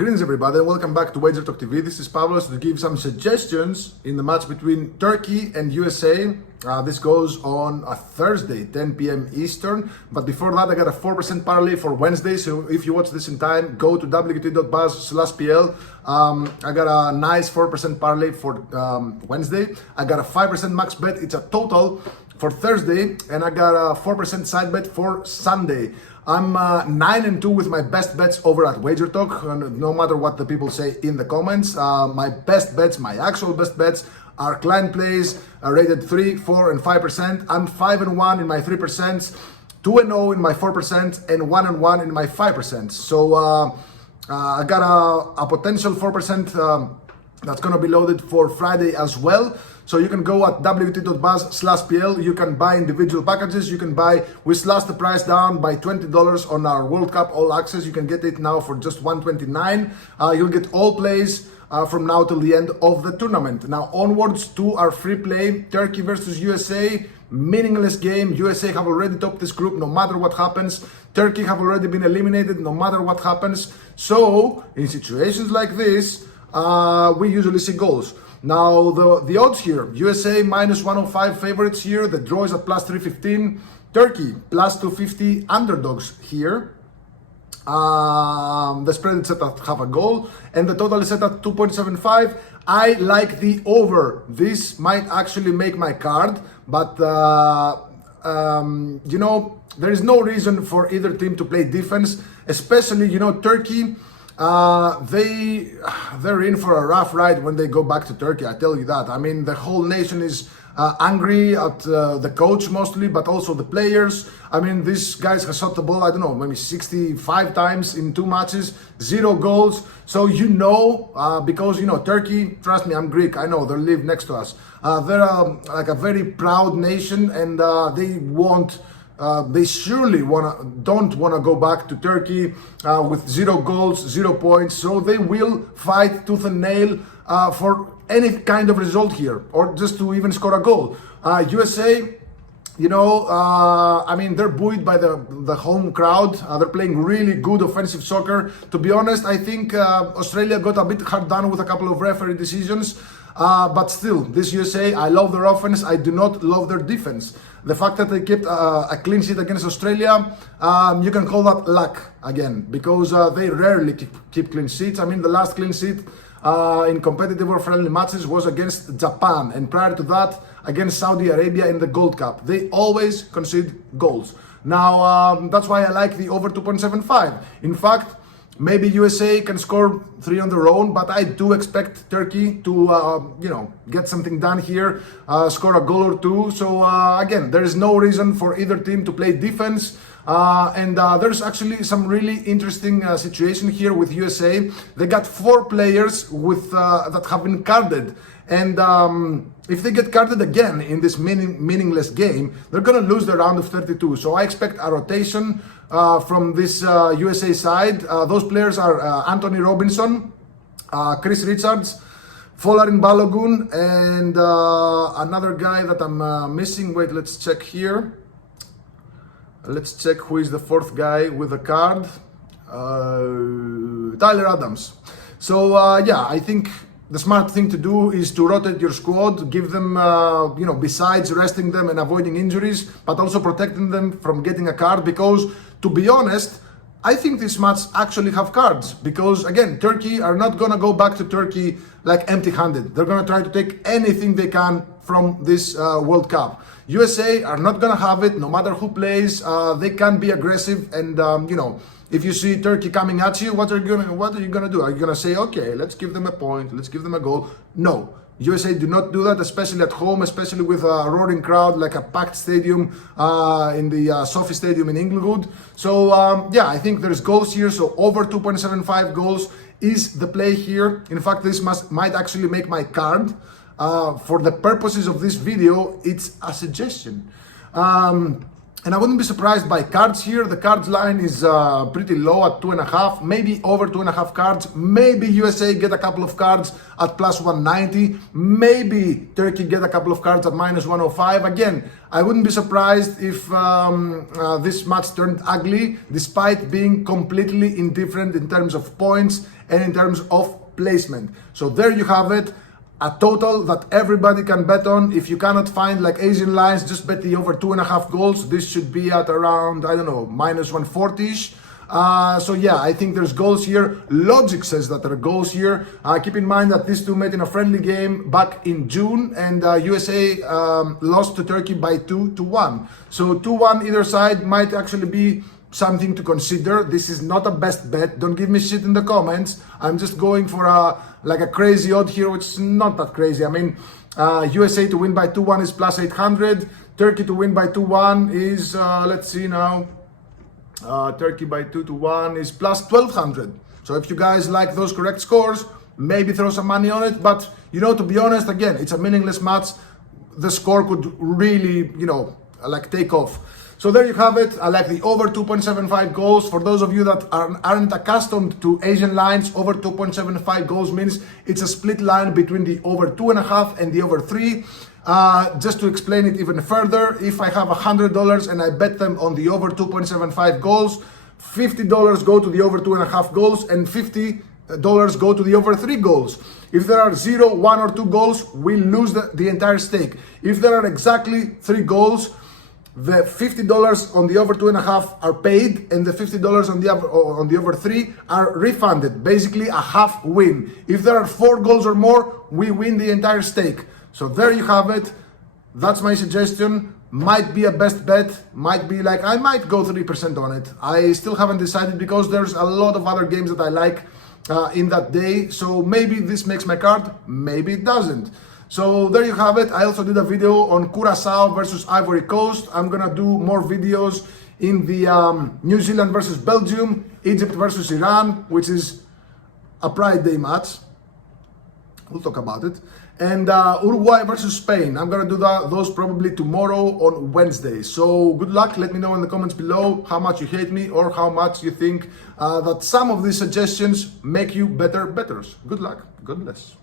Greetings everybody and welcome back to Wager Talk TV. This is Pavlos to give some suggestions in the match between Turkey and USA. This goes on a Thursday, 10 p.m. Eastern. But before that, I got a 4% parlay for Wednesday. So if you watch this in time, go to wt.buzz/PL. I got a nice 4% parlay for Wednesday. I got a 5% max bet. It's a total for Thursday. And I got a 4% side bet for Sunday. I'm 9-2 with my best bets over at Wager Talk, no matter what the people say in the comments. My best bets, my actual best bets, are client plays rated 3, 4, and 5%. I'm 5-1 in my 3%, 2-0 in my 4%, and 1-1 in my 5%. So I got a potential 4% that's going to be loaded for Friday as well. So you can go at wt.buzz/PL. You can buy individual packages. You can buy, we slashed the price down by $20 on our World Cup All Access. You can get it now for just $129. You'll get all plays from now till the end of the tournament. Now onwards to our free play, Turkey versus USA. Meaningless game. USA have already topped this group no matter what happens. Turkey have already been eliminated no matter what happens. So in situations like this, we usually see goals. Now the odds here, USA minus 105 favorites here, the draw is at plus 315, Turkey plus 250 underdogs here. The spread is set at half a goal and the total is set at 2.75. I like the over. This might actually make my card, but you know, there is no reason for either team to play defense, especially, you know, Turkey. They're in for a rough ride when they go back to Turkey, I tell you that. I mean, the whole nation is angry at the coach mostly, but also the players. I mean, these guys have shot the ball, I don't know, maybe 65 times in 2 matches, 0 goals. So you know, because, you know, Turkey, trust me, I'm Greek, I know, they live next to us. They're like a very proud nation, and they surely don't want to go back to Turkey with 0 goals, 0 points. So they will fight tooth and nail for any kind of result here, or just to even score a goal. USA, you know, I mean, they're buoyed by the home crowd. They're playing really good offensive soccer. To be honest, I think Australia got a bit hard done with a couple of referee decisions. But still, this USA, I love their offense. I do not love their defense. The fact that they kept a clean sheet against Australia, you can call that luck again, because they rarely keep clean sheets. I mean, the last clean sheet in competitive or friendly matches was against Japan, and prior to that, against Saudi Arabia in the Gold Cup. They always concede goals. Now, that's why I like the over 2.75. In fact, maybe USA can score 3 on their own, but I do expect Turkey to, you know, get something done here, score a goal or 2. So again, there is no reason for either team to play defense. And there's actually some really interesting situation here with USA. They got 4 players with that have been carded. And if they get carded again in this meaningless game, they're going to lose the round of 32. So I expect a rotation from this USA side. Those players are Anthony Robinson, Chris Richards, Folarin Balogun, and another guy that I'm missing. Wait, let's check here. Let's check who is the 4th guy with the card. Tyler Adams. So yeah, I think the smart thing to do is to rotate your squad, give them, you know, besides resting them and avoiding injuries, but also protecting them from getting a card. Because, to be honest, I think this match actually have cards. Because, again, Turkey are not going to go back to Turkey like empty-handed. They're going to try to take anything they can from this World Cup. USA are not going to have it, no matter who plays. They can be aggressive and, you know, if you see Turkey coming at you, what are you gonna do? Are you gonna say, okay, let's give them a point, let's give them a goal? No, USA do not do that, especially at home, especially with a roaring crowd, like a packed stadium in the Sophie Stadium in Inglewood. So yeah, I think there's goals here. So over 2.75 goals is the play here. In fact, this might actually make my card. For the purposes of this video, it's a suggestion. And I wouldn't be surprised by cards here. The cards line is pretty low at 2.5, maybe over 2.5 cards. Maybe USA get a couple of cards at plus 190. Maybe Turkey get a couple of cards at minus 105. Again, I wouldn't be surprised if this match turned ugly, despite being completely indifferent in terms of points and in terms of placement. So there you have it, a total that everybody can bet on. If you cannot find like Asian lines, just bet the over 2.5 goals. This should be at around, I don't know, minus 140-ish. So yeah, I think there's goals here. Logic says that there are goals here. Keep in mind that these two met in a friendly game back in June, and USA lost to Turkey by 2-1. So 2-1 either side might actually be something to consider. This is not a best bet. Don't give me shit in the comments. I'm just going for a crazy odd here, which is not that crazy. I mean, USA to win by 2-1 is plus 800. Turkey to win by 2-1 is, let's see now, Turkey by 2-1 is plus 1200. So if you guys like those correct scores, maybe throw some money on it. But, you know, to be honest, again, it's a meaningless match. The score could really, you know, like take off. So there you have it. I like the over 2.75 goals. For those of you that aren't accustomed to Asian lines, over 2.75 goals means it's a split line between the over 2.5 and the over 3. Just to explain it even further, if I have $100 and I bet them on the over 2.75 goals, $50 go to the over 2.5 goals and $50 go to the over 3 goals. If there are 0, 1 or 2 goals, we lose the entire stake. If there are exactly 3 goals, the $50 on the over 2.5 are paid, and the $50 on the over 3 are refunded. Basically a half win. If there are 4 goals or more, we win the entire stake. So there you have it. That's my suggestion. Might be a best bet. Might be like, I might go 3% on it. I still haven't decided because there's a lot of other games that I like in that day. So maybe this makes my card, maybe it doesn't. So there you have it. I also did a video on Curacao versus Ivory Coast. I'm gonna do more videos in the New Zealand versus Belgium, Egypt versus Iran, which is a Pride Day match. We'll talk about it. And Uruguay versus Spain. I'm gonna do those probably tomorrow on Wednesday. So good luck. Let me know in the comments below how much you hate me or how much you think that some of these suggestions make you better bettors. Good luck. God bless.